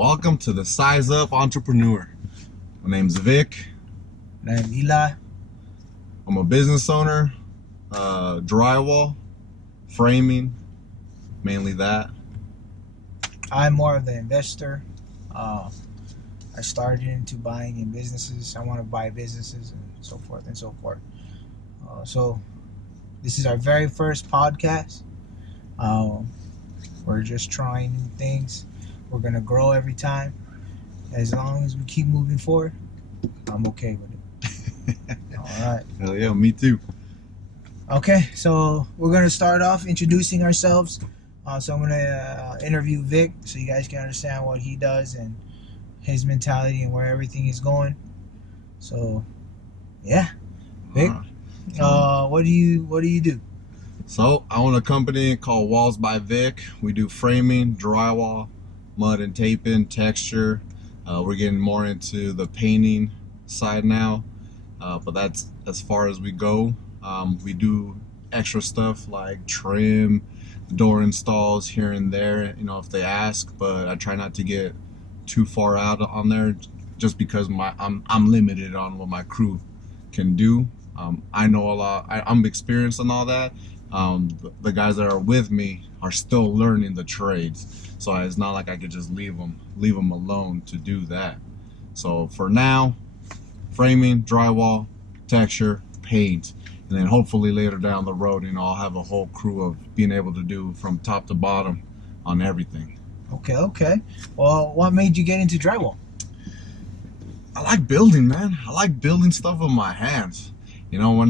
Welcome to the Size Up Entrepreneur. My name's Vic. And I'm Eli. I'm a business owner, drywall, framing, mainly that. I'm more of the investor. I started into buying in businesses. I want to buy businesses and so forth and so forth. So this is our very first podcast. We're just trying new things. We're going to grow every time. As long as we keep moving forward, I'm okay with it. All right. Hell yeah, me too. Okay, so we're going to start off introducing ourselves. So I'm going to interview Vic so you guys can understand what he does and his mentality and where everything is going. So, yeah. Vic, what do you do? So I own a company called Walls by Vic. We do framing, drywall, mud and taping, texture. We're getting more into the painting side now, but that's as far as we go. We do extra stuff like trim, door installs here and there, you know, if they ask, but I try not to get too far out on there just because I'm limited on what my crew can do. I know a lot. I'm experienced in all that. The guys that are with me are still learning the trades, so it's not like I could just leave them alone to do that. So for now, framing, drywall, texture, paint, and then hopefully later down the road, you know, I'll have a whole crew of being able to do from top to bottom on everything. Okay. Well, what made you get into drywall? I like building, man. I like building stuff with my hands. You know, when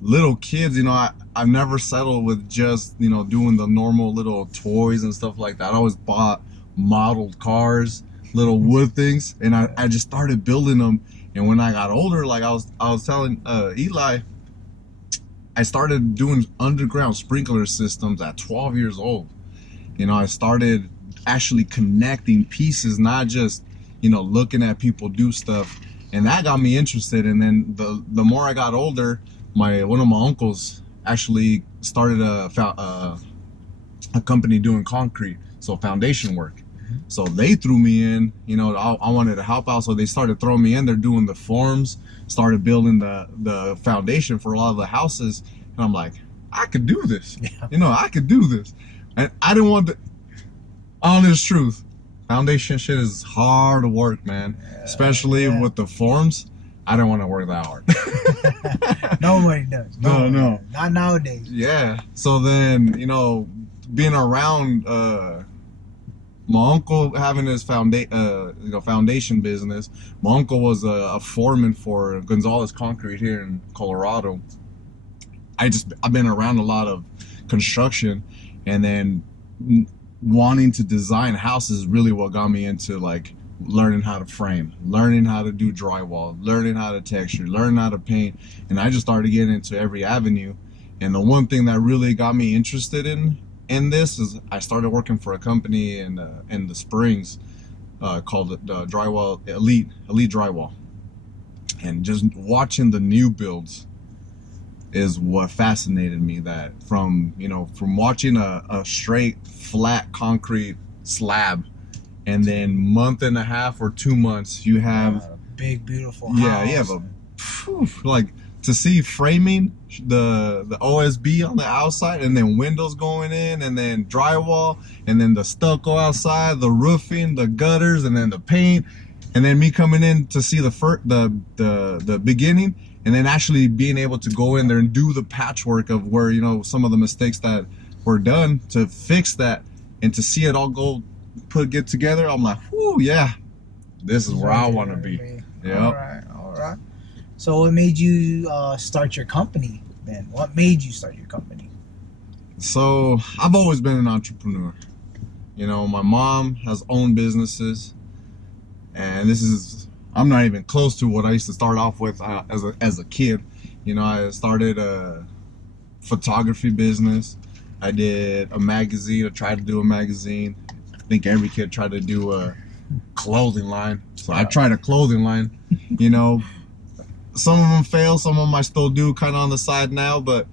little kids, you know, I've never settled with just, you know, doing the normal little toys and stuff like that. I always bought modeled cars, little wood things, and I just started building them. And when I got older, like I was telling Eli, I started doing underground sprinkler systems at 12 years old. You know, I started actually connecting pieces, not just, you know, looking at people do stuff. And that got me interested. And then the more I got older, one of my uncles actually started a company doing concrete, so foundation work. So they threw me in, you know, I wanted to help out, so they started throwing me in there doing the forms, started building the foundation for a lot of the houses. And I'm like, I could do this. Yeah. You know, I could do this. And I didn't want to, honest truth, foundation shit is hard work, man. Especially with the forms. I don't want to work that hard. Nobody does. No. Not nowadays. Yeah. So then, you know, being around my uncle having his foundation business. My uncle was a foreman for Gonzalez Concrete here in Colorado. I've been around a lot of construction, and then wanting to design houses is really what got me into like learning how to frame, learning how to do drywall, learning how to texture, learning how to paint. And I just started getting into every avenue. And the one thing that really got me interested in this is I started working for a company in the Springs called Drywall Elite Drywall. And just watching the new builds is what fascinated me. That from watching a straight flat concrete slab, and then month and a half or 2 months you have a big beautiful house. Yeah, you have like to see framing, the OSB on the outside, and then windows going in, and then drywall, and then the stucco outside, the roofing, the gutters, and then the paint, and then me coming in to see the beginning, and then actually being able to go in there and do the patchwork of where, you know, some of the mistakes that were done, to fix that, and to see it all get together. I'm like, whoo, yeah, this is where I want to be. Yeah. All right. So what made you start your company then? What made you start your company? So I've always been an entrepreneur. You know, my mom has owned businesses, and I'm not even close to what I used to start off with as a kid. You know, I started a photography business. I did a magazine. I tried to do a magazine. I think every kid tried to do a clothing line. So I tried a clothing line. You know, some of them fail, some of them I still do kind of on the side now, but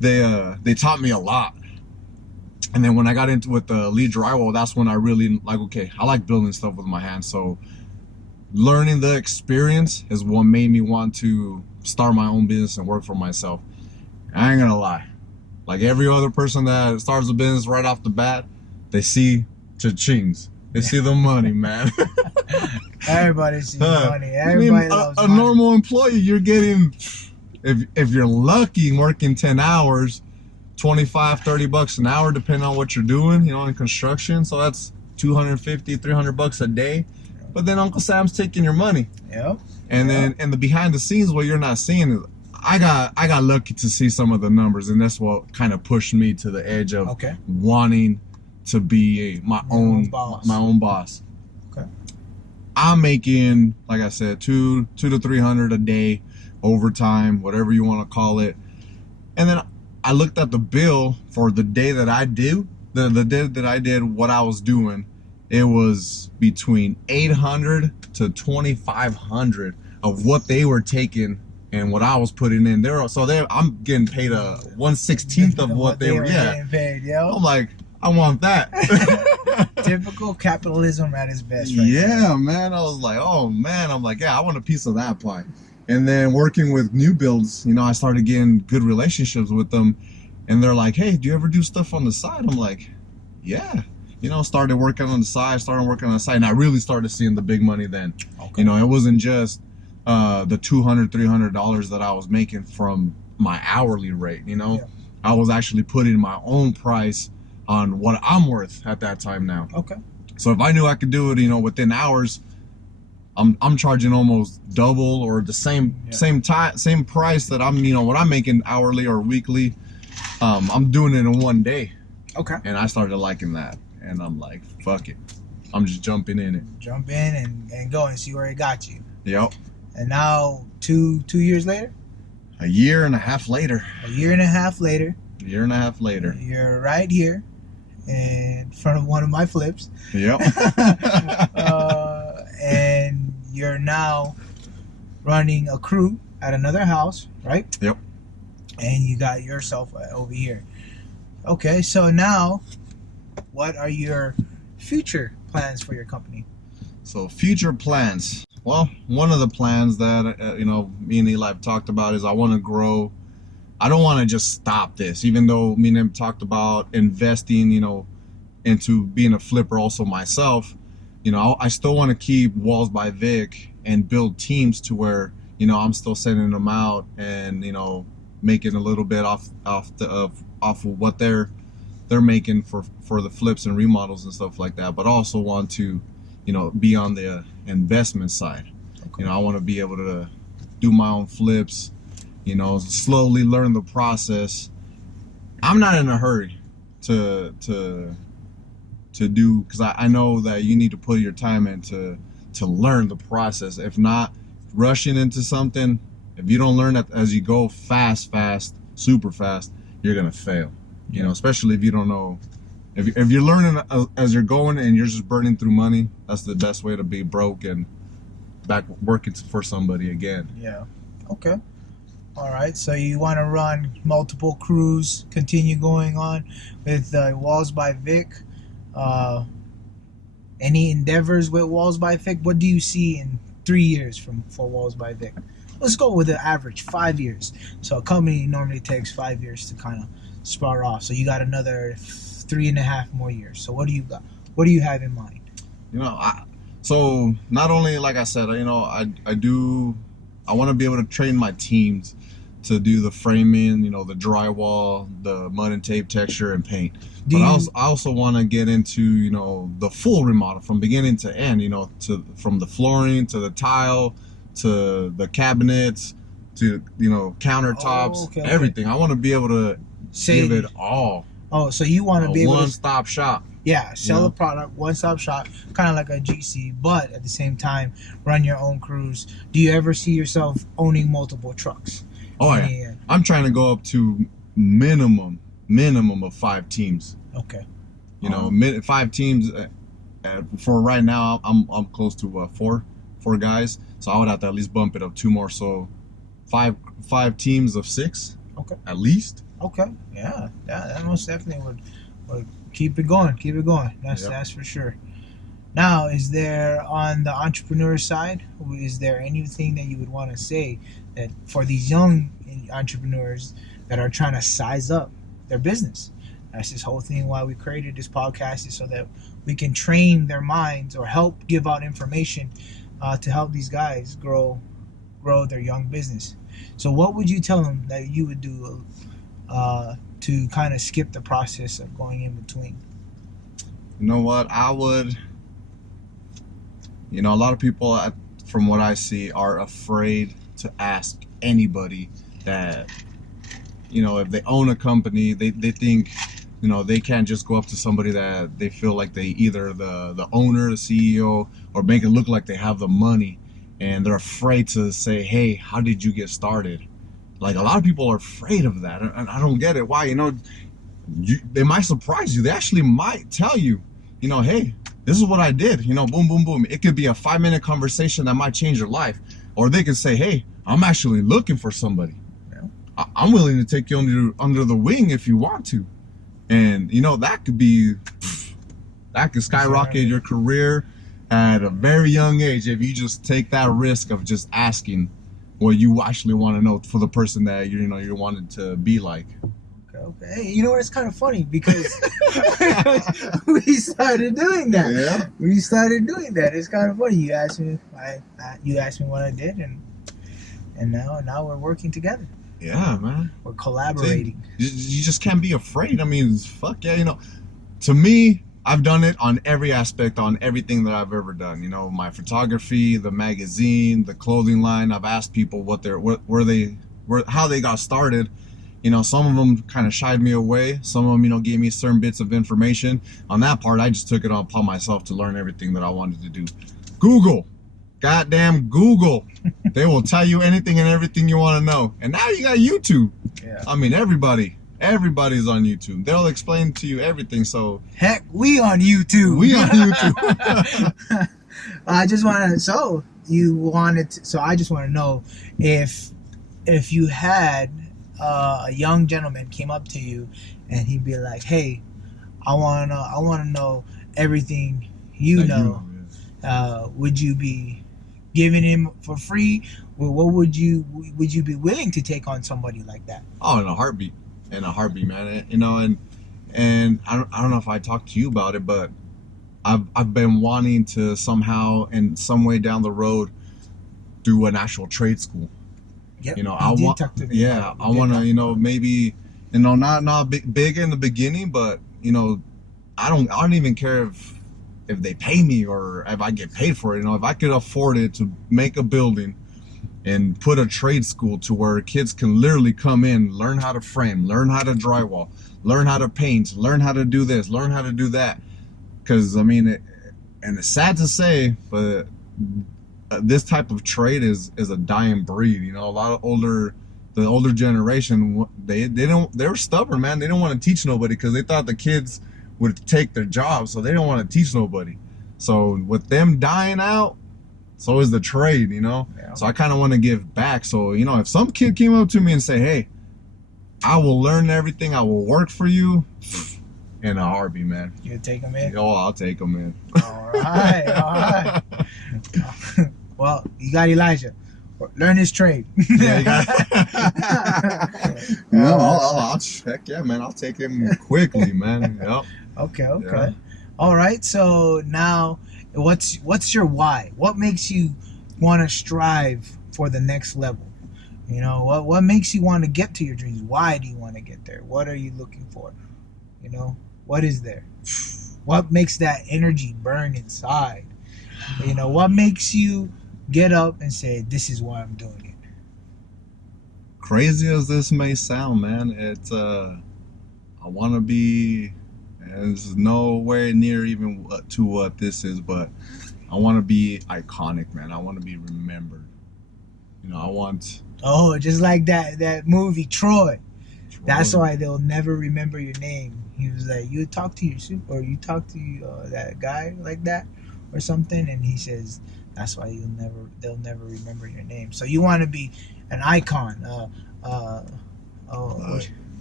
they taught me a lot. And then when I got into with the lead drywall, that's when I really like, okay, I like building stuff with my hands. So learning the experience is what made me want to start my own business and work for myself. I ain't gonna lie. Like every other person that starts a business right off the bat, they see cha-chings. They see the money, man. Everybody sees money. Everybody loves a money. normal employee, you're getting, if you're lucky, working 10 hours, 25, 30 bucks an hour, depending on what you're doing, you know, in construction. So that's 250, 300 bucks a day. But then Uncle Sam's taking your money. Yep. And then in the behind the scenes, what you're not seeing is I got lucky to see some of the numbers, and that's what kind of pushed me to the edge of wanting to be my own boss. Okay. I'm making, like I said, 200 to 300 a day, overtime, whatever you want to call it. And then I looked at the bill for the day that I did, the day that I did what I was doing. It was between 800 to 2,500 of what they were taking and what I was putting in there. So I'm getting paid a 1/16 of what they were getting paid. Yo. I'm like, I want that. Typical capitalism at its best. Right yeah, man. I was like, oh man. I'm like, yeah, I want a piece of that pie. And then working with new builds, you know, I started getting good relationships with them. And they're like, hey, do you ever do stuff on the side? I'm like, yeah. You know, started working on the side, and I really started seeing the big money then. Okay. You know, it wasn't just the $200, $300 that I was making from my hourly rate, you know. Yeah. I was actually putting my own price on what I'm worth at that time now. Okay. So if I knew I could do it, you know, within hours, I'm charging almost double or the same price that I'm, you know, what I'm making hourly or weekly. I'm doing it in one day. Okay. And I started liking that. And I'm like, fuck it. I'm just jumping in it. Jump in and go and see where it got you. Yep. And now, two years later? A year and a half later. You're right here in front of one of my flips. Yep. And you're now running a crew at another house, right? Yep. And you got yourself over here. Okay, so now, what are your future plans for your company? So future plans. Well, one of the plans that you know, me and Eli have talked about is I want to grow. I don't want to just stop this, even though me and him talked about investing, you know, into being a flipper also myself. You know, I still want to keep Walls by Vic and build teams to where, you know, I'm still sending them out and, you know, making a little bit off of what they're making for the flips and remodels and stuff like that, but also want to, you know, be on the investment side. Okay. You know, I want to be able to do my own flips, you know, slowly learn the process. I'm not in a hurry to do, because I know that you need to put your time in to learn the process. If not, rushing into something, if you don't learn it as you go fast, super fast, you're gonna fail. You know, especially if you don't know. If you're learning as you're going and you're just burning through money, that's the best way to be broke and back working for somebody again. Yeah. Okay. All right. So you want to run multiple crews, continue going on with Walls by Vic. Any endeavors with Walls by Vic? What do you see in 3 years for Walls by Vic? Let's go with the average 5 years. So a company normally takes 5 years to kind of sprout off. So you got another 3.5 more years. So what do you got? What do you have in mind? You know, so not only, like I said, you know, I want to be able to train my teams to do the framing, you know, the drywall, the mud and tape, texture, and paint. But I also want to get into, you know, the full remodel from beginning to end, you know, from the flooring to the tile to the cabinets to, you know, countertops, everything. I want to be able to give it all. Oh, so you want to be able to one-stop shop. Yeah, sell a product, one-stop shop, kind of like a GC, but at the same time, run your own crews. Do you ever see yourself owning multiple trucks? Oh, yeah. I'm trying to go up to minimum of 5 teams. Okay. You know, 5 teams. For right now, I'm close to 4 guys. So I would have to at least bump it up 2 more. So 5 teams of 6. Okay. At least. Okay. Yeah. That most definitely Well, keep it going. Keep it going. That's for sure. Now, is there on the entrepreneur side? Is there anything that you would want to say that for these young entrepreneurs that are trying to size up their business? That's this whole thing why we created this podcast, is so that we can train their minds or help give out information to help these guys grow their young business. So, what would you tell them that you would do to kind of skip the process of going in between? You know what? I would. You know, a lot of people, from what I see, are afraid to ask anybody that, you know, if they own a company, they think, you know, they can't just go up to somebody that they feel like they either the owner, the CEO, or make it look like they have the money. And they're afraid to say, hey, how did you get started? Like, a lot of people are afraid of that. And I don't get it. Why? You know, they might surprise you. They actually might tell you, you know, hey, this is what I did, you know, boom, boom, boom. It could be a 5-minute conversation that might change your life. Or they could say, hey, I'm actually looking for somebody. Yeah. I'm willing to take you under the wing if you want to. And, you know, that could skyrocket your career at a very young age if you just take that risk of just asking what you actually want to know for the person that you're wanting to be like. Okay. Hey, you know what? It's kind of funny because we started doing that. Yeah. We started doing that. It's kind of funny. You asked me. You asked me what I did, and now we're working together. Yeah, man. We're collaborating. You just can't be afraid. I mean, fuck yeah, you know. To me, I've done it on every aspect, on everything that I've ever done. You know, my photography, the magazine, the clothing line. I've asked people how they got started. You know, some of them kind of shied me away. Some of them, you know, gave me certain bits of information. On that part, I just took it upon myself to learn everything that I wanted to do. Google. Goddamn Google. They will tell you anything and everything you want to know. And now you got YouTube. Yeah. I mean, everybody's on YouTube. They'll explain to you everything. So heck, we on YouTube. I just want to. So I just want to know if you had a young gentleman came up to you and he'd be like, "Hey, I want to know everything you know." Would you be giving him for free? What would you be willing to take on somebody like that? Oh, in a heartbeat, man. You know, and I don't know if I talked to you about it, but I've been wanting to somehow, in some way down the road, do an actual trade school. Yep, you know, I want to, you know, maybe, you know, not big in the beginning, but you know, I don't even care if they pay me or if I get paid for it. You know, if I could afford it, to make a building and put a trade school to where kids can literally come in, learn how to frame, learn how to drywall, learn how to paint, learn how to do this, learn how to do that. Because I mean, it's sad to say, but this type of trade is a dying breed. You know, a lot of the older generation, they were stubborn, man. They don't want to teach nobody because they thought the kids would take their jobs, so they don't want to teach nobody. So with them dying out, so is the trade, you know. Yeah. So I kind of want to give back. So, you know, if some kid came up to me and say, hey, I will learn everything, I will work for you, in a heartbeat, man. You take him in? Oh, I'll take him in. All right. Well, you got Elijah. Learn his trade. Yeah, you got No, I'll check. Yeah, man. I'll take him quickly, man. Yep. Okay. Yeah. All right. So now, what's your why? What makes you want to strive for the next level? You know, what makes you want to get to your dreams? Why do you want to get there? What are you looking for? You know, what is there? What makes that energy burn inside? You know, what makes you get up and say, this is why I'm doing it? Crazy as this may sound, man, it's I want to be, it's nowhere near even to what this is, but I want to be iconic, man. I want to be remembered. You know, I want... Oh, just like that movie, Troy. That's why they'll never remember your name. He was like, you talk to your super, or you talk to that guy like that or something, and he says, that's why they'll never remember your name. So you want to be an icon.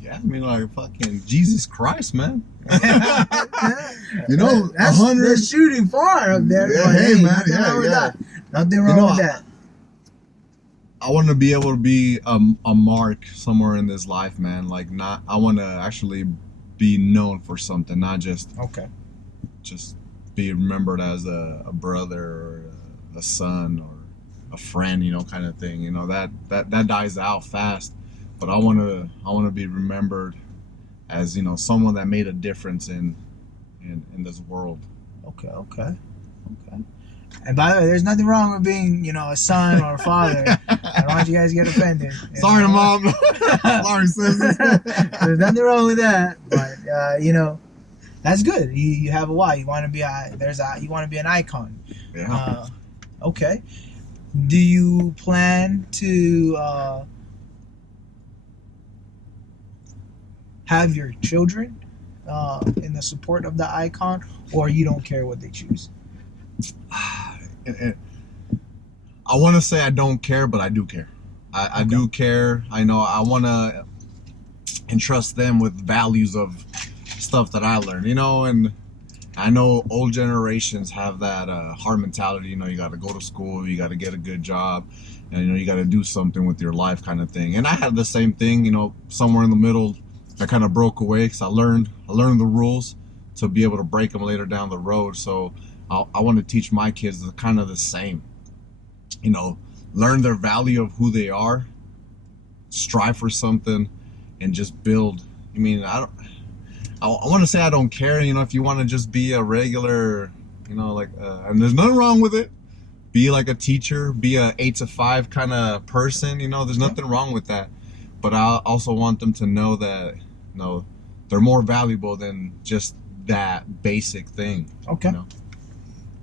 Yeah, I mean, like fucking Jesus Christ, man. You know, that's 100. They're shooting far up there. Yeah, But hey, man, nothing yeah, wrong with yeah. that. Nothing wrong with that. I want to be able to be a mark somewhere in this life, man. Like, I want to actually be known for something, not just be remembered as a brother or a son or a friend, you know, kind of thing. You know, that dies out fast. But I want to be remembered as, you know, someone that made a difference in this world. Okay. And by the way, there's nothing wrong with being, you know, a son or a father. I don't want you guys to get offended. Sorry, Mom. Sorry, sis. There's nothing wrong with that. But you know, that's good. You have a why. You want to be you want to be an icon. Yeah. Okay. Do you plan to have your children in the support of the icon, or you don't care what they choose? I want to say I don't care, but I do care. I do care. I know I want to entrust them with values of stuff that I learned, you know, and I know old generations have that hard mentality, you know, you got to go to school, you got to get a good job, and, you know, you got to do something with your life kind of thing. And I had the same thing, you know, somewhere in the middle. I kind of broke away because I learned the rules to be able to break them later down the road. So I want to teach my kids kind of the same, you know, learn their value of who they are, strive for something, and just build. I mean, I want to say I don't care, you know, if you want to just be a regular, you know, like, and there's nothing wrong with it. Be like a teacher, be a 8 to 5 kind of person, you know, there's nothing wrong with that. But I also want them to know that, you know, they're more valuable than just that basic thing. Okay. You know?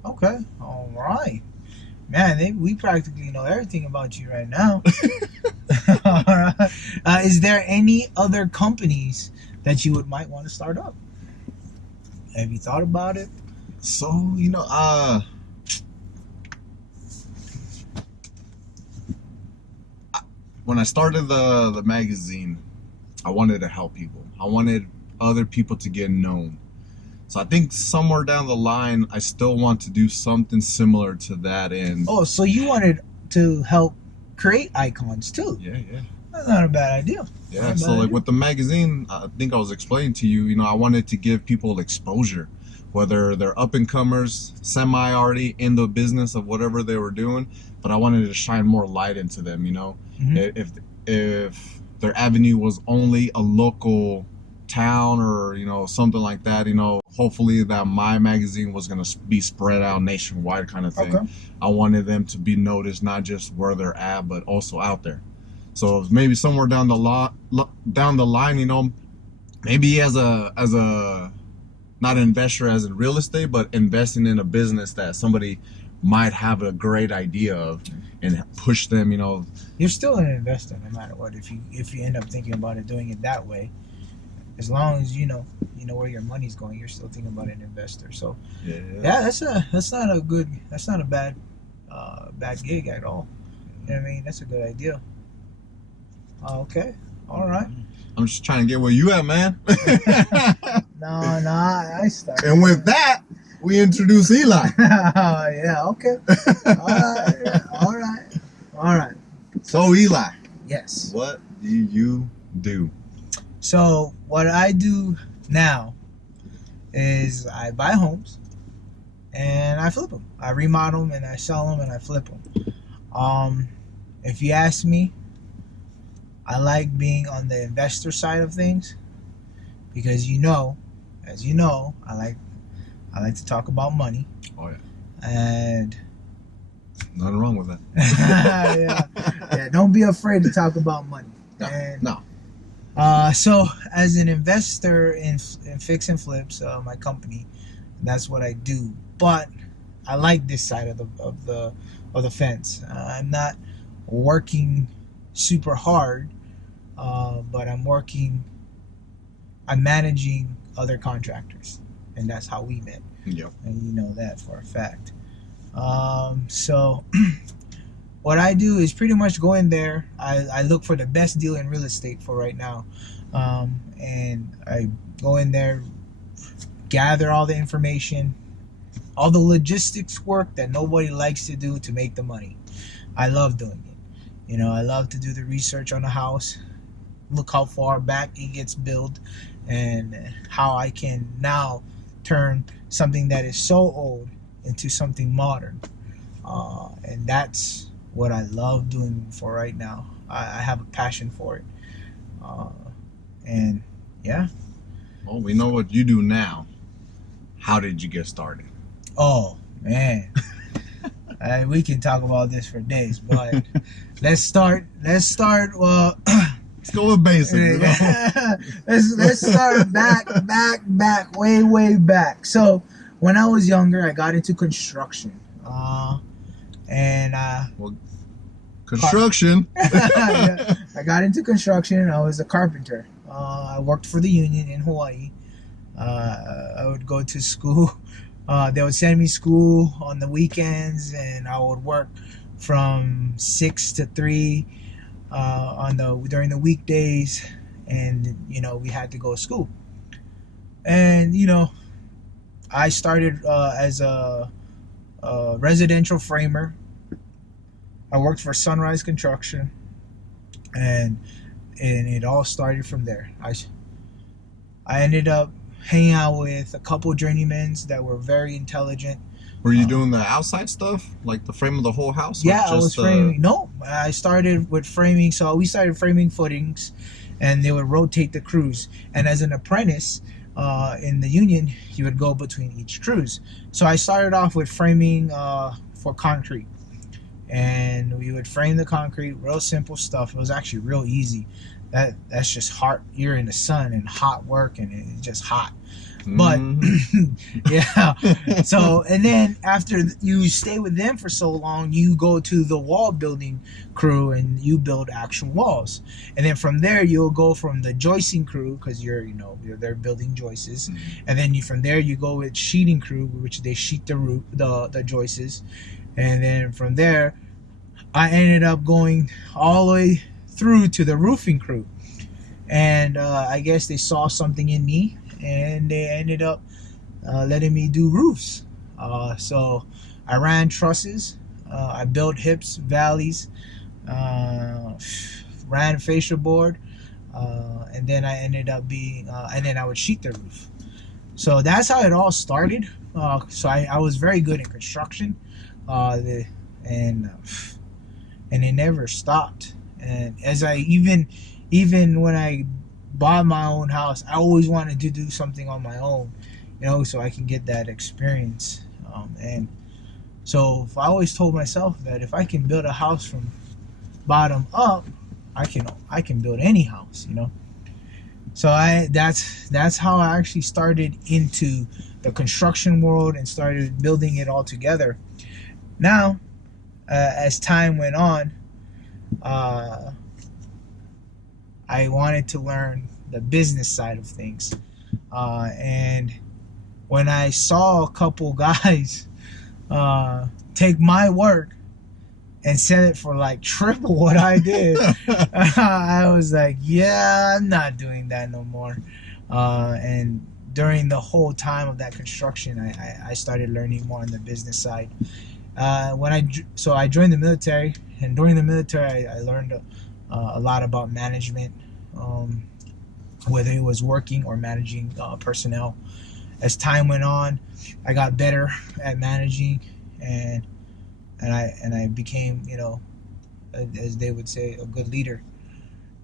Okay. All right. Man, we practically know everything about you right now. All right. Is there any other companies that you might want to start up? Have you thought about it? So, you know, when I started the magazine, I wanted to help people. I wanted other people to get known. So I think somewhere down the line, I still want to do something similar to that. And oh, so you wanted to help create icons too? Yeah. That's not a bad idea. Yeah. So like with the magazine, I think I was explaining to you, you know, I wanted to give people exposure, whether they're up and comers, semi already in the business of whatever they were doing, but I wanted to shine more light into them. You know, if their avenue was only a local town or, you know, something like that, you know, hopefully that my magazine was going to be spread out nationwide kind of thing. Okay. I wanted them to be noticed not just where they're at, but also out there. So maybe somewhere down the line, you know, maybe as a not an investor as in real estate, but investing in a business that somebody might have a great idea of and push them, you know. You're still an investor no matter what. If you end up thinking about it, doing it that way, as long as you know where your money's going, you're still thinking about an investor. So yeah, that's not a bad gig at all. You know what I mean? That's a good idea. Okay, all right. I'm just trying to get where you at, man. No, I started. And with that, we introduce Eli. Yeah, okay. All right. So Eli. Yes. What do you do? So what I do now is I buy homes and I flip them. I remodel them and I sell them and I flip them. If you ask me, I like being on the investor side of things because as you know, I like to talk about money. Oh yeah. And nothing wrong with that. yeah. Don't be afraid to talk about money. No. So as an investor in fix and flips, my company, that's what I do. But I like this side of the fence. I'm not working super hard, but I'm managing other contractors, and that's how we met. Yep. And you know that for a fact. So what I do is pretty much go in there. I look for the best deal in real estate for right now, and I go in there, gather all the information, all the logistics work that nobody likes to do to make the money. I love doing it. I love to do the research on the house, look how far back it gets built, and how I can now turn something that is so old into something modern. And that's what I love doing for right now. I have a passion for it. And yeah. Well, we know what you do now. How did you get started? Oh, man. We can talk about this for days, but let's start. Well, Let's go with basics. let's start back, way back. So when I was younger, I got into construction, and Well, construction. yeah, I got into construction. I was a carpenter. I worked for the union in Hawaii. I would go to school. They would send me school on the weekends, and I would work from 6 to 3 during the weekdays, and we had to go to school. And I started as a residential framer. I worked for Sunrise Construction, and it all started from there. I ended up hanging out with a couple journeymans that were very intelligent. Were you doing the outside stuff, like the frame of the whole house? Yeah, I was framing. No, I started with framing. So we started framing footings, and they would rotate the crews. And as an apprentice in the union, you would go between each crews. So I started off with framing for concrete, and we would frame the concrete. Real simple stuff. It was actually real easy. That's just hard. You're in the sun and hot work, and it's just hot. But yeah, so and then after you stay with them for so long, you go to the wall building crew and you build actual walls, and then from there you'll go from the joisting crew, because you're they're building joists, and then from there you go with sheeting crew, which they sheet the roof, the joists, and then from there I ended up going all the way through to the roofing crew, and I guess they saw something in me, and they ended up letting me do roofs. So I ran trusses, I built hips, valleys, ran fascia board, and then I ended up and then I would sheet the roof. So that's how it all started. So I was very good in construction, and it never stopped. And as I even when I bought my own house, I always wanted to do something on my own, so I can get that experience. And so I always told myself that if I can build a house from bottom up, I can build any house, So that's how I actually started into the construction world and started building it all together. Now, as time went on, I wanted to learn the business side of things, and when I saw a couple guys take my work and sell it for like triple what I did, I was like, yeah, I'm not doing that no more. And during the whole time of that construction, I started learning more on the business side. So I joined the military, and during the military I learned a lot about management, whether it was working or managing personnel. As time went on, I got better at managing, and I became, as they would say, a good leader.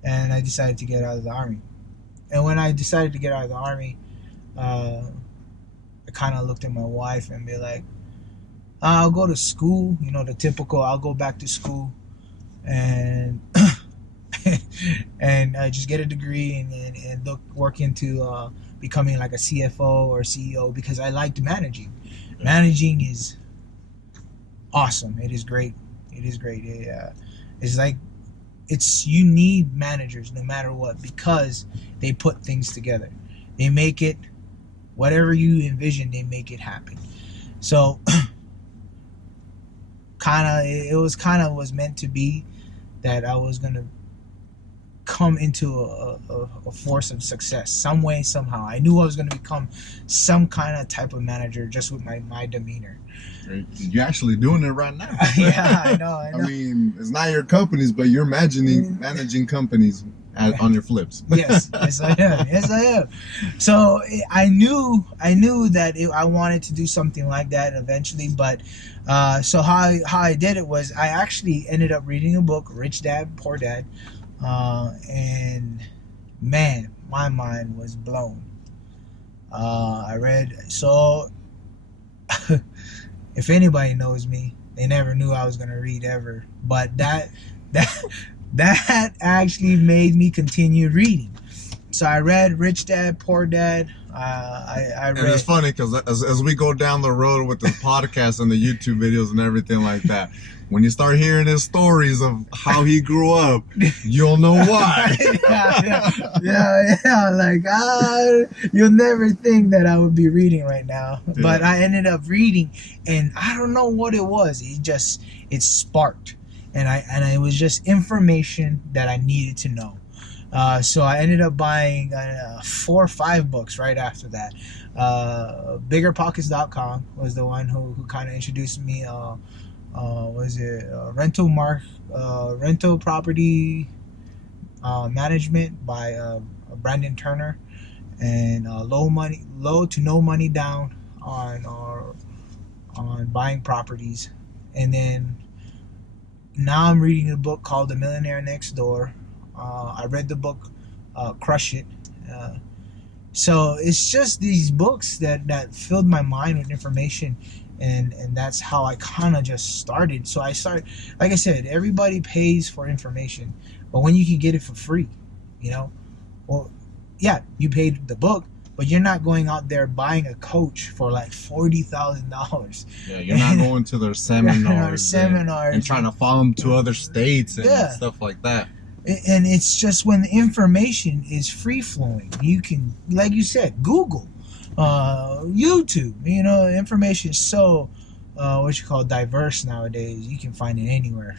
And I decided to get out of the Army. And when I decided to get out of the Army, I kind of looked at my wife and be like, I'll go to school, the typical, I'll go back to school and and just get a degree and work into becoming like a CFO or CEO, because I liked managing. Managing is awesome. It is great. It's like, you need managers no matter what, because they put things together. They make it, whatever you envision, they make it happen. So was meant to be that I was gonna come into a force of success some way, somehow. I knew I was going to become some kind of type of manager just with my demeanor. You're actually doing it right now. Yeah, I know. I mean, it's not your companies, but you're managing companies on your flips. Yes I am. So I knew that I wanted to do something like that eventually, but so how I did it was I actually ended up reading a book, Rich Dad Poor Dad. And man, my mind was blown. I read, so if anybody knows me, they never knew I was gonna read ever. But that actually made me continue reading. So I read Rich Dad Poor Dad. I read. And it's funny because as we go down the road with the podcast and the YouTube videos and everything like that, when you start hearing his stories of how he grew up, you'll know why. yeah. Like, you'll never think that I would be reading right now. Yeah. But I ended up reading, and I don't know what it was. It sparked. And it was just information that I needed to know. So I ended up buying 4 or 5 books right after that. BiggerPockets.com was the one who kind of introduced me. Rental Property Management by Brandon Turner, and low to no money down on buying properties. And then now I'm reading a book called The Millionaire Next Door. I read the book Crush It. So it's just these books that filled my mind with information, and that's how I kind of just started. So I started, like I said, everybody pays for information, but when you can get it for free, well, yeah, you paid the book, but you're not going out there buying a coach for like $40,000. Yeah, you're not going to their seminars, and trying to follow them to other states and stuff like that. And it's just when the information is free flowing, you can, like you said, Google, YouTube. Information is so diverse nowadays. You can find it anywhere.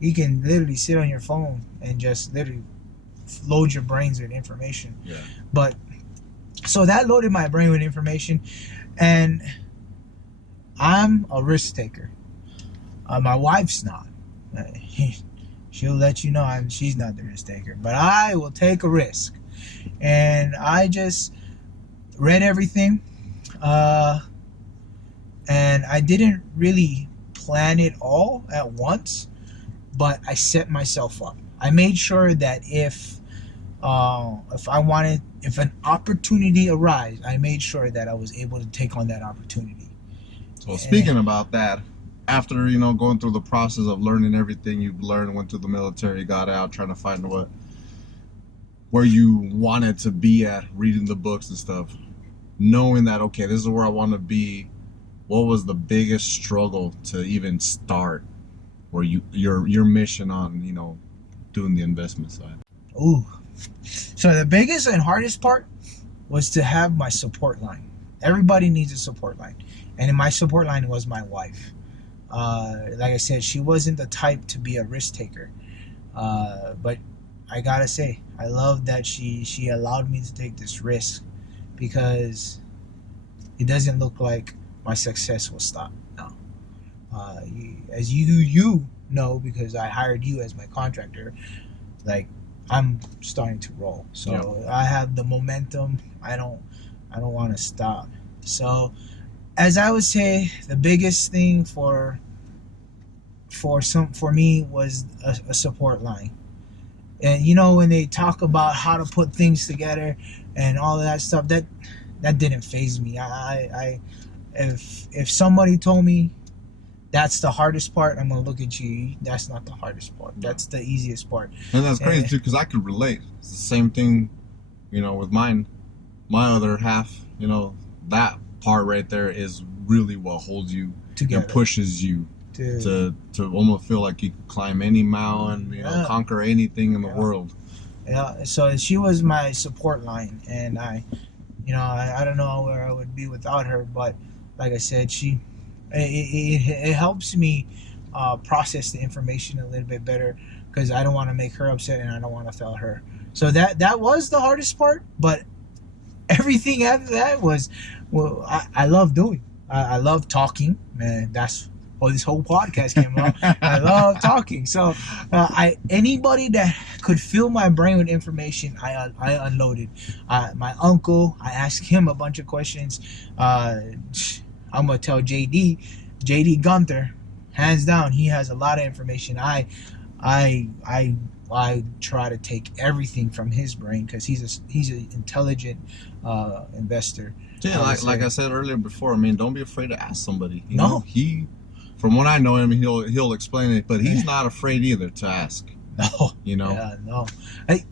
You can literally sit on your phone and just literally load your brains with information. Yeah. But so that loaded my brain with information, and I'm a risk taker. My wife's not. She'll let you know she's not the risk taker, but I will take a risk. And I just read everything, and I didn't really plan it all at once, but I set myself up. I made sure that if an opportunity arose, I made sure that I was able to take on that opportunity. So speaking about that, after going through the process of learning everything you've learned, went to the military, got out, trying to find where you wanted to be at, reading the books and stuff, knowing that, okay, this is where I want to be, what was the biggest struggle to even start, where your mission on doing the investment side? Ooh, so the biggest and hardest part was to have my support line. Everybody needs a support line, and in my support line was my wife. Like I said, she wasn't the type to be a risk taker, but I gotta say, I love that she allowed me to take this risk, because it doesn't look like my success will stop now. As you know, because I hired you as my contractor, like, I'm starting to roll. So I have the momentum. I don't want to stop. So, as I would say, the biggest thing for me was a support line. And when they talk about how to put things together and all of that stuff, that didn't faze me. If somebody told me that's the hardest part, I'm gonna look at you. That's not the hardest part. That's the easiest part. And that's crazy too, because I could relate. It's the same thing, with my other half. That part right there is really what holds you together and pushes you to almost feel like you can climb any mountain, conquer anything in the world. Yeah. So she was my support line, and I don't know where I would be without her. But like I said, it helps me process the information a little bit better, because I don't want to make her upset and I don't want to fail her. So that was the hardest part, but everything after that was, well, I love doing. I love talking, man. That's what this whole podcast came out. I love talking. So anybody that could fill my brain with information, I unloaded. My uncle, I asked him a bunch of questions. I'm gonna tell JD Gunther, hands down, he has a lot of information. I try to take everything from his brain, because he's an intelligent investor. Yeah, like I said earlier before, I mean, don't be afraid to ask somebody. You No. know, from what I know him, he'll explain it, but he's not afraid either to ask. No. You know? Yeah, no.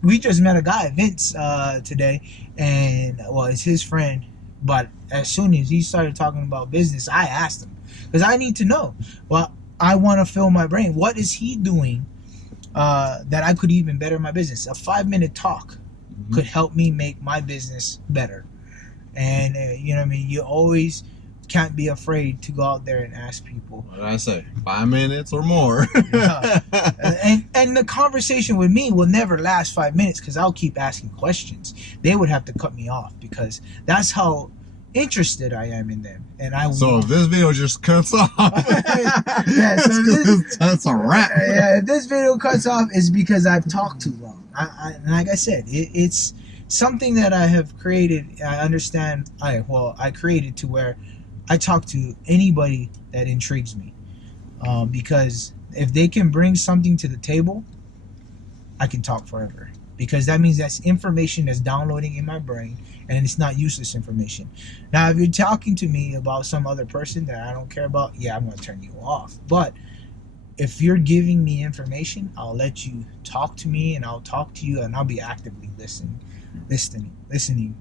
We just met a guy, Vince, today, and, well, it's his friend, but as soon as he started talking about business, I asked him, because I need to know. Well, I want to fill my brain. What is he doing that I could even better my business? A 5-minute talk could help me make my business better. And, you know what I mean? You always can't be afraid to go out there and ask people. What did I say? 5 minutes or more. Yeah. And the conversation with me will never last 5 minutes, because I'll keep asking questions. They would have to cut me off, because that's how interested I am in them. And so if this video just cuts off, yeah, so that's a wrap. Yeah, if this video cuts off, it's because I've talked too long. And like I said, it's something that I have created. I understand. I created to where I talk to anybody that intrigues me, because if they can bring something to the table, I can talk forever, because that means that's information that's downloading in my brain, and it's not useless information. Now, if you're talking to me about some other person that I don't care about, yeah, I'm going to turn you off. But if you're giving me information, I'll let you talk to me, and I'll talk to you, and I'll be actively listening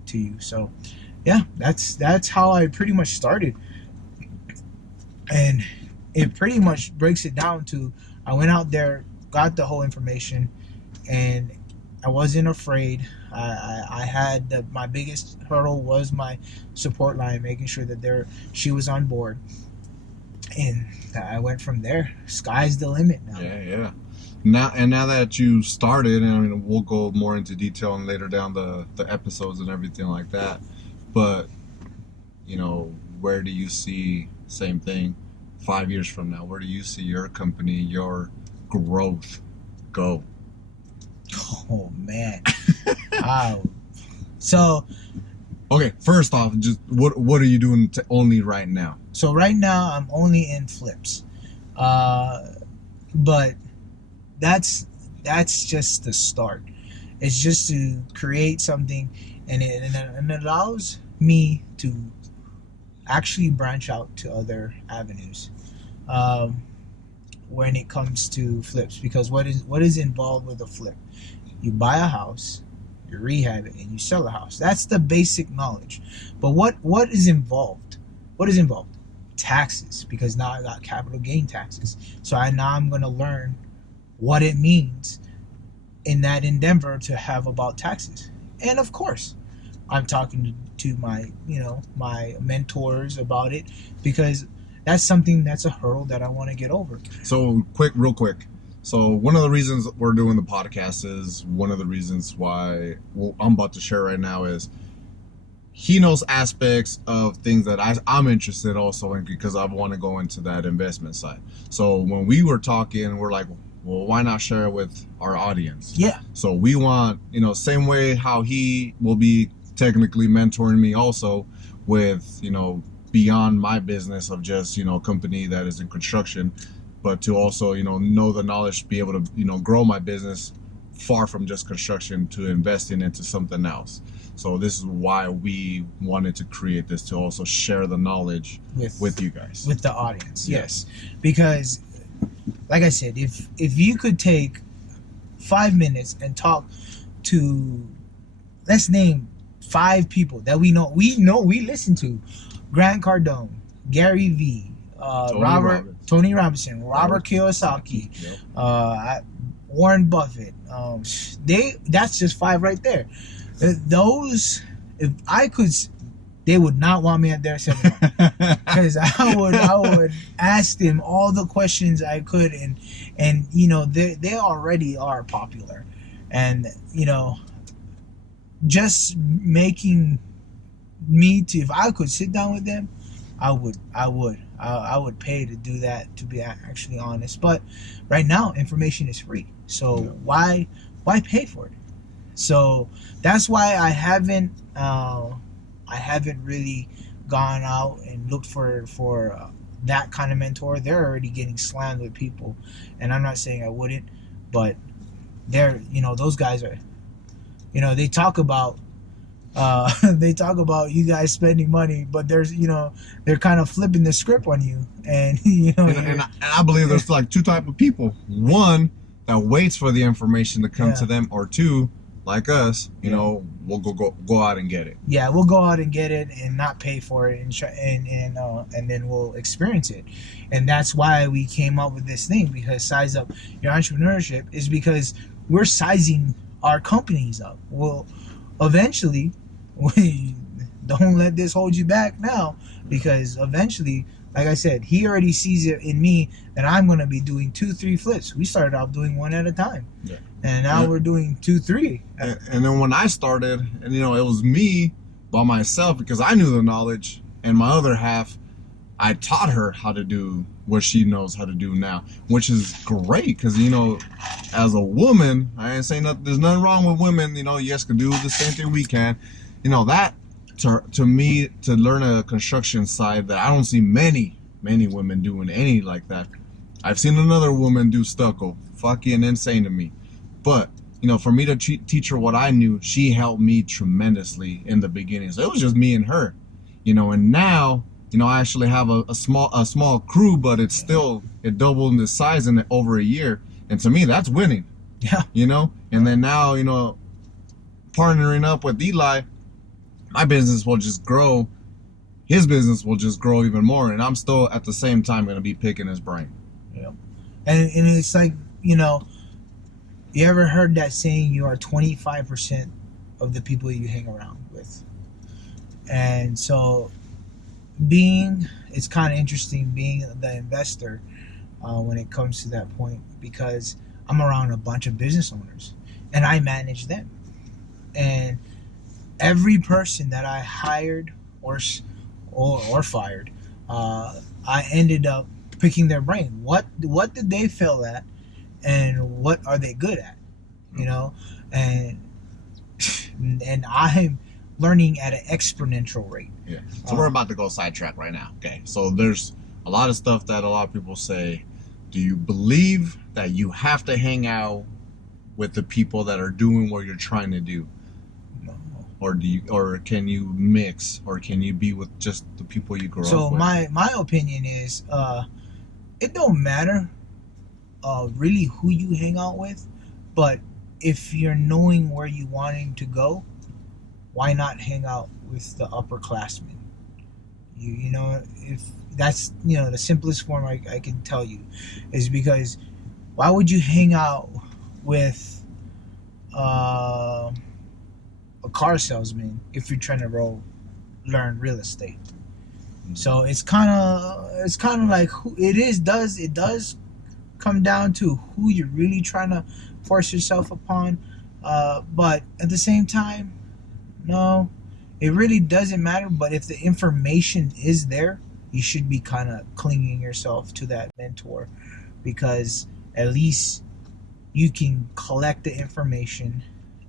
to you. So yeah, that's how I pretty much started. And it pretty much breaks it down to, I went out there, got the whole information, and I wasn't afraid. I had my biggest hurdle was my support line, making sure that she was on board, and I went from there. Sky's the limit now. Yeah. Now that you started, and I mean, we'll go more into detail and later down the episodes and everything like that. But you know, where do you see, same thing, 5 years from now? Where do you see your company, your growth go? Oh man. Wow. So okay, first off, just what are you doing only right now? So right now I'm only in flips, but that's just the start. It's just to create something, and it allows me to actually branch out to other avenues when it comes to flips. Because what is involved with a flip? You buy a house, you rehab it, and you sell a house. That's the basic knowledge. But what is involved? What is involved? Taxes, because now I got capital gain taxes. So I'm going to learn what it means in that endeavor to have about taxes. And of course, I'm talking to my mentors about it, because that's something, that's a hurdle that I want to get over. So real quick. So one of the reasons we're doing the podcast is one of the reasons why I'm about to share right now is he knows aspects of things that I'm interested also in, because I want to go into that investment side. So when we were talking, we're like, well, why not share it with our audience? Yeah. So we want, same way how he will be technically mentoring me also with, beyond my business of just, company that is in construction, but to also, know the knowledge to be able to, grow my business far from just construction to investing into something else. So this is why we wanted to create this, to also share the knowledge with you guys. With the audience, yes. Because, like I said, if you could take 5 minutes and talk to, let's name 5 people that we listen to: Grant Cardone, Gary Vee, Tony Robinson, Robert Kiyosaki, Yep. Warren Buffett. That's just 5 right there. Those, if I could they would not want me at their seminar because I would ask them all the questions I could, and you know they already are popular, and you know just making me to, if I could sit down with them, I would pay to do that, to be actually honest. But right now information is free, so why pay for it? So that's why I haven't really gone out and looked for that kind of mentor. They're already getting slammed with people, and I'm not saying I wouldn't, but they're, you know, those guys are, you know, they talk about you guys spending money, but there's, you know, they're kind of flipping the script on you, and you know, and I believe there's like two type of people: one that waits for the information to come to them, or two, like us, you know, we'll go out and get it. Yeah, we'll go out and get it and not pay for it, and then we'll experience it. And that's why we came up with this thing, because Size Up Your Entrepreneurship is because we're sizing our companies up. Well, eventually, we don't let this hold you back now, because eventually, like I said, he already sees it in me that I'm going to be doing 2-3 flips. We started off doing one at a time. Yeah. And now we're doing 2-3. And then when I started, and you know, it was me by myself, because I knew the knowledge, and my other half, I taught her how to do what she knows how to do now, which is great, because you know, as a woman, I ain't saying that there's nothing wrong with women. You know, yes, can do the same thing we can. You know, that to me, to learn a construction side that I don't see many women doing any like that. I've seen another woman do stucco, fucking insane to me. But, you know, for me to teach her what I knew, she helped me tremendously in the beginning. So it was just me and her, you know, and now, you know, I actually have a small crew, but it doubled in the size in over a year. And to me, that's winning. Yeah. You know, and then now, you know, partnering up with Eli, my business will just grow. His business will just grow even more. And I'm still at the same time going to be picking his brain. Yeah. And it's like, you know, you ever heard that saying, you are 25% of the people you hang around with? And so it's kind of interesting being the investor when it comes to that point, because I'm around a bunch of business owners and I manage them. And every person that I hired or fired, I ended up picking their brain. What did they fail at? And what are they good at, you know? And I'm learning at an exponential rate. Yeah. So we're about to go sidetrack right now. Okay. So there's a lot of stuff that a lot of people say. Do you believe that you have to hang out with the people that are doing what you're trying to do? No. Or can you mix, or can you be with just the people you grew up with? So my opinion is, it don't matter really who you hang out with, but if you're knowing where you wanting to go, why not hang out with the upperclassmen? You know, if that's, you know, the simplest form I can tell you is, because why would you hang out with a car salesman if you're trying to learn real estate? So it's kind of like it does come down to who you're really trying to force yourself upon, but at the same time, no, it really doesn't matter. But if the information is there, you should be kind of clinging yourself to that mentor, because at least you can collect the information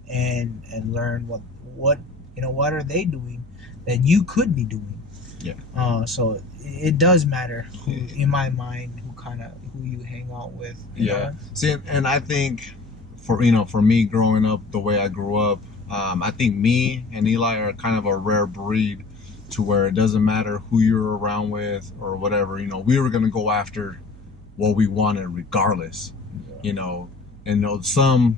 and learn what you know, what are they doing that you could be doing. Yeah. So it does matter who, in my mind, who you hang out with. Yeah. Know? See, and I think for me growing up the way I grew up, I think me and Eli are kind of a rare breed, to where it doesn't matter who you're around with or whatever. You know, we were gonna go after what we wanted regardless. Yeah. You know, and you know, some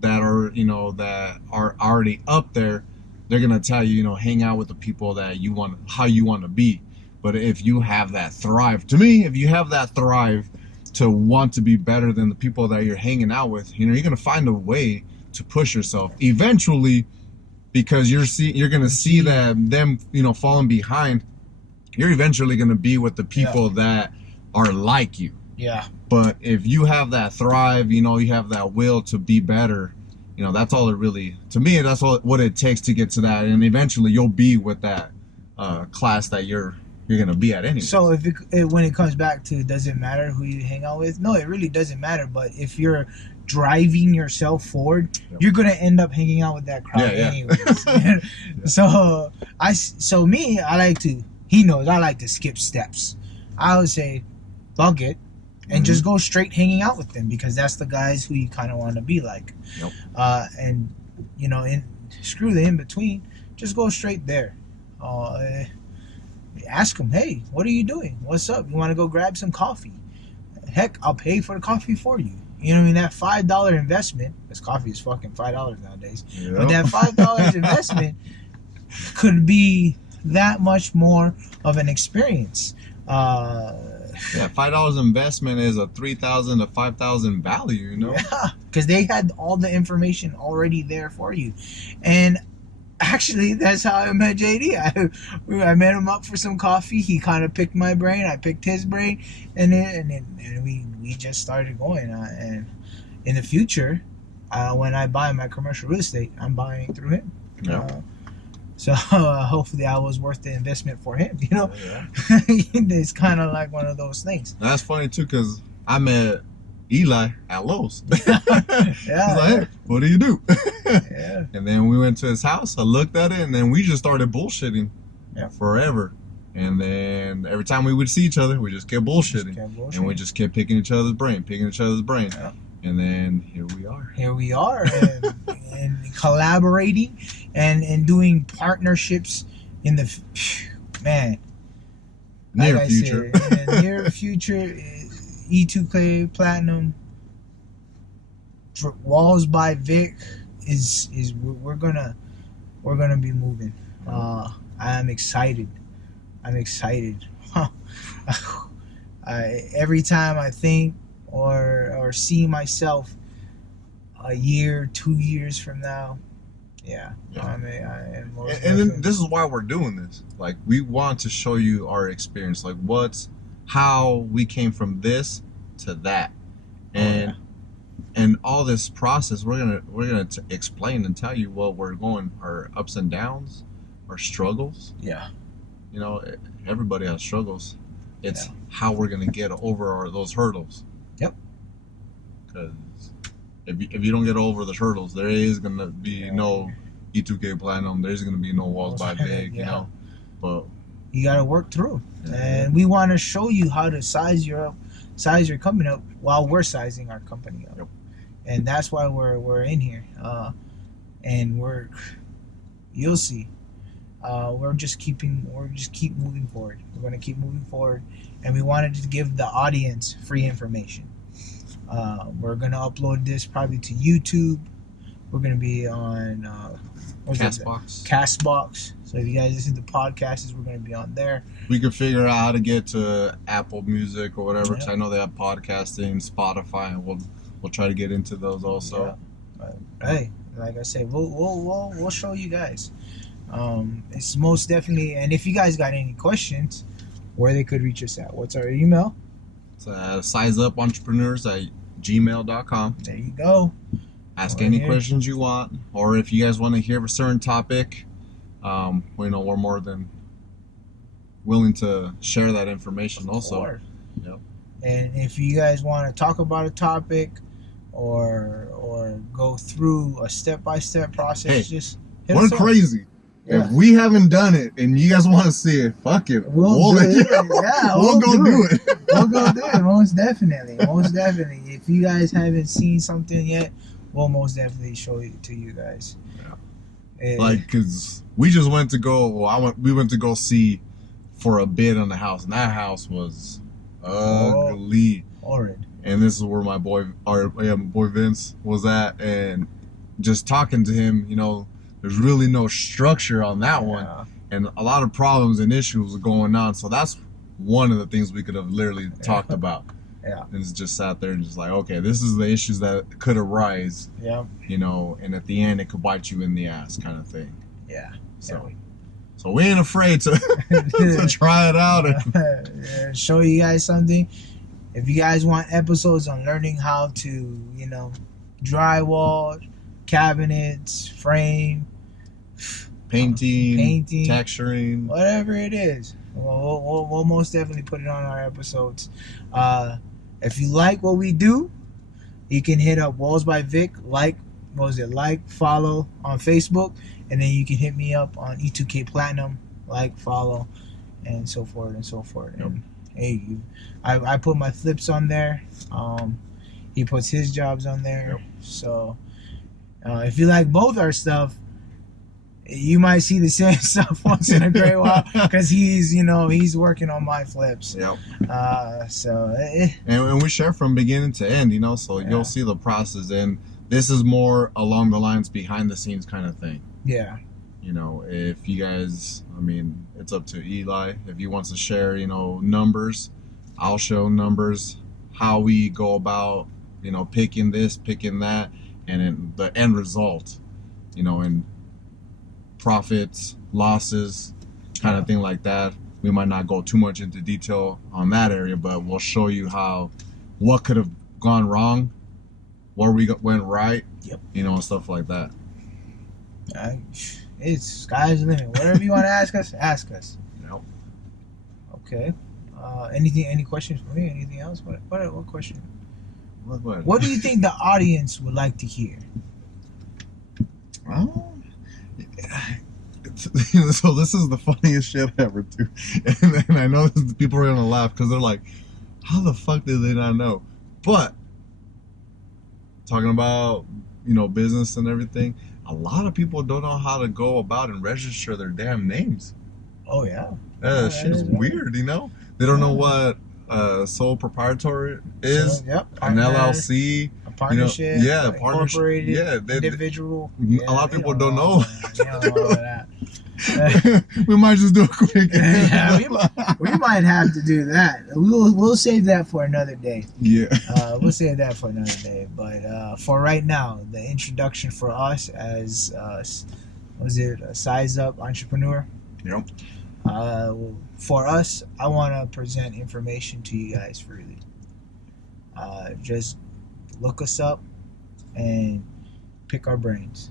that are already up there, they're gonna tell you, you know, hang out with the people that you want, how you want to be. But if you have that thrive, to me, if you have that thrive to want to be better than the people that you're hanging out with, you know, you're gonna find a way to push yourself. Eventually, because you're gonna see that them, you know, falling behind. You're eventually gonna be with the people that are like you. Yeah. But if you have that thrive, you know, you have that will to be better, you know, that's all it really, to me, that's all what it takes to get to that. And eventually you'll be with that class that you're gonna be at anyway. So if when it comes back to, does it matter who you hang out with? No, it really doesn't matter. But if you're driving yourself forward, you're gonna end up hanging out with that crowd anyways. So I like to. He knows I like to skip steps. I would say, fuck it, and just go straight hanging out with them, because that's the guys who you kind of want to be like. And you know, screw the in between. Just go straight there. Ask them, hey, what are you doing? What's up? You want to go grab some coffee? Heck, I'll pay for the coffee for you. You know what I mean? That $5 investment, because coffee is fucking $5 nowadays. But that $5 investment could be that much more of an experience. $5 investment is a $3,000 to $5,000 value, you know? Yeah, because they had all the information already there for you. And actually, that's how I met JD. I met him up for some coffee. He kind of picked my brain. I picked his brain, and then we just started going. And in the future, when I buy my commercial real estate, I'm buying through him. So hopefully I was worth the investment for him, you know? It's kind of like one of those things. That's funny too, because I met Eli at Lowe's. He's like, hey, what do you do? And then we went to his house, I looked at it, and then we just started bullshitting forever. And then every time we would see each other, we just kept bullshitting. And we just kept picking each other's brain. And then here we are. And collaborating and doing partnerships in the near future. In the near future, E2K Platinum, Walls by Vic is we're gonna be moving. I'm excited. Every time I think or see myself a year, 2 years from now, I am most and then this is why we're doing this. Like, we want to show you our experience, like how we came from this to that, and all this process. We're gonna explain and tell you what we're going, our ups and downs, our struggles. You know, everybody has struggles. It's how we're gonna get over those hurdles. Because if you don't get over the hurdles, there is gonna be no E2K Platinum. There's gonna be no Walls by Vic. You know, but you gotta work through. And we want to show you how to size your company up while we're sizing our company up. And that's why we're in here. And you'll see. We're just keep moving forward. We're gonna keep moving forward, and we wanted to give the audience free information. We're gonna upload this probably to YouTube. We're gonna be on Castbox. So if you guys listen to podcasts, we're gonna be on there. We could figure out how to get to Apple Music or whatever. Cause I know they have podcasting, Spotify, and we'll try to get into those also. Hey, like I said, we'll show you guys. It's most definitely, and if you guys got any questions, where they could reach us at, what's our email? It's sizeupentrepreneurs@gmail.com. There you go. Ask any questions you want, or if you guys want to hear a certain topic, we're more than willing to share that information also. And if you guys want to talk about a topic or go through a step-by-step process, just hit us up. We're crazy. If we haven't done it and you guys want to see it, fuck it. We'll go do it. We'll go do it. Most definitely. If you guys haven't seen something yet, we'll most definitely show it to you guys. Cause we just went to go. We went to go see for a bid on the house, and that house was ugly. Horrid. And this is where my boy Vince was at, and just talking to him, you know, there's really no structure on that one, and a lot of problems and issues are going on. So that's one of the things we could have literally talked about. And it's just sat there and just like, okay, this is the issues that could arise. You know, and at the end it could bite you in the ass, kind of thing. Yeah. So we ain't afraid to to try it out and show you guys something. If you guys want episodes on learning how to, drywall, cabinets, frame, painting, texturing, whatever it is, we'll most definitely put it on our episodes. If you like what we do, you can hit up Walls by Vic, follow on Facebook, and then you can hit me up on E2K Platinum, follow, and so forth and so forth. Yep. And hey, I put my flips on there. He puts his jobs on there. Yep. So if you like both our stuff, you might see the same stuff once in a great while because he's working on my flips. Yep. And we share from beginning to end, so you'll see the process, and this is more along the lines behind the scenes kind of thing. Yeah. If you guys, it's up to Eli. If he wants to share, numbers, I'll show numbers, how we go about, picking this, picking that, and then the end result, and profits, losses, kind of thing like that. We might not go too much into detail on that area, but we'll show you what could have gone wrong, where we went right, and stuff like that. It's sky's the limit. Whatever you want to ask us, ask us. Yep. Okay. Any questions for me? Anything else? What question? What do you think the audience would like to hear? Well, so this is the funniest shit ever, too. And I know people are gonna laugh because they're like, "How the fuck did they not know?" But talking about business and everything, a lot of people don't know how to go about and register their damn names. Oh yeah. That shit is weird, They don't know what sole proprietor is, an LLC, a partnership, incorporated, individual. A lot of people don't know. They don't know that. We might just do a quick. we might have to do that. We'll save that for another day. Yeah. We'll save that for another day. But for right now, the introduction for us as a size up entrepreneur. Yep. For us, I want to present information to you guys freely. Just look us up and pick our brains.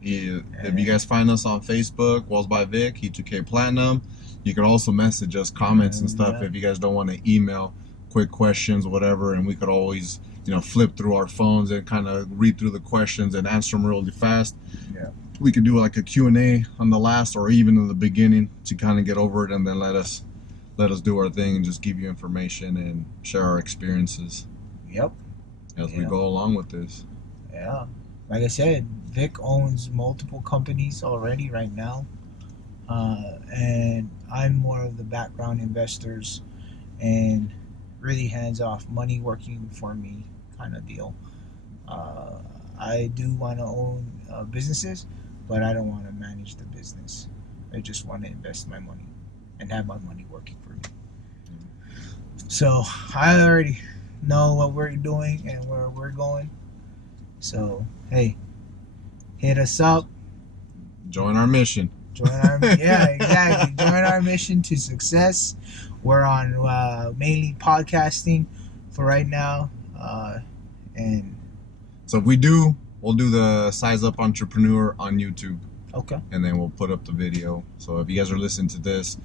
Yeah, if you guys find us on Facebook, Walls by Vic, E2K Platinum, you can also message us comments and stuff if you guys don't want to email quick questions, whatever, and we could always, flip through our phones and kind of read through the questions and answer them really fast. Yeah. We could do like a Q&A on the last or even in the beginning to kind of get over it, and then let us do our thing and just give you information and share our experiences. Yep. As we go along with this. Yeah. Like I said, Vic owns multiple companies already right now. And I'm more of the background investors and really hands-off, money working for me kind of deal. I do want to own businesses, but I don't want to manage the business. I just want to invest my money and have my money working for me. So I already know what we're doing and where we're going. So, hey, hit us up. Join our mission. Exactly. Join our mission to success. We're on mainly podcasting for right now. And so if we'll do the Size Up Entrepreneur on YouTube. Okay. And then we'll put up the video. So if you guys are listening to this,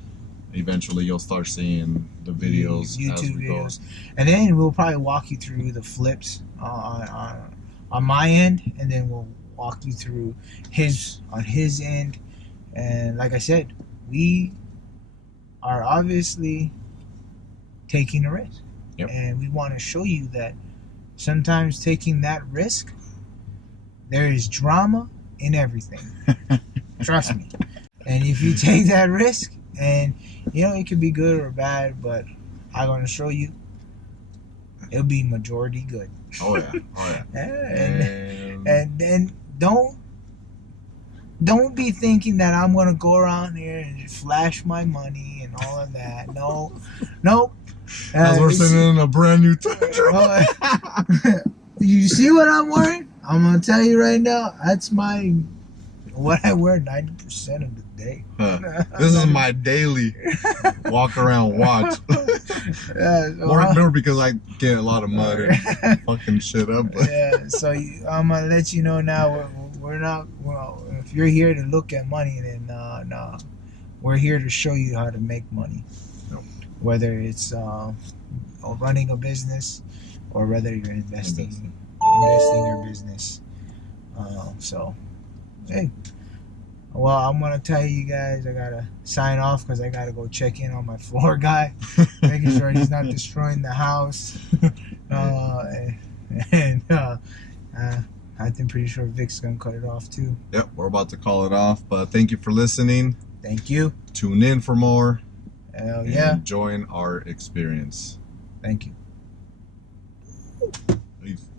eventually you'll start seeing the videos YouTube as we videos. go. And then we'll probably walk you through the flips on my end, and then we'll walk you through on his end. And like I said, we are obviously taking a risk. Yep. And we want to show you that sometimes taking that risk, there is drama in everything. Trust me. And if you take that risk, and it could be good or bad, but I'm going to show you it'll be majority good. Oh yeah. And then don't be thinking that I'm gonna go around here and just flash my money and all of that. Nope. As we're sitting in a brand new Tundra. You see what I'm wearing? I'm gonna tell you right now. That's my what I wear 90% of the day. This is my daily walk around watch. Yeah, More because I get a lot of mud and fucking shit up. But yeah, so I'm gonna let you know now. We're not. Well, if you're here to look at money, then no, we're here to show you how to make money. Yep. Whether it's running a business or whether you're investing your business. So, hey. Well, I'm gonna tell you guys I gotta sign off because I gotta go check in on my floor guy, making sure he's not destroying the house. And I'm pretty sure Vic's gonna cut it off too. Yep, we're about to call it off. But thank you for listening. Thank you. Tune in for more. Hell yeah. And join our experience. Thank you. Peace.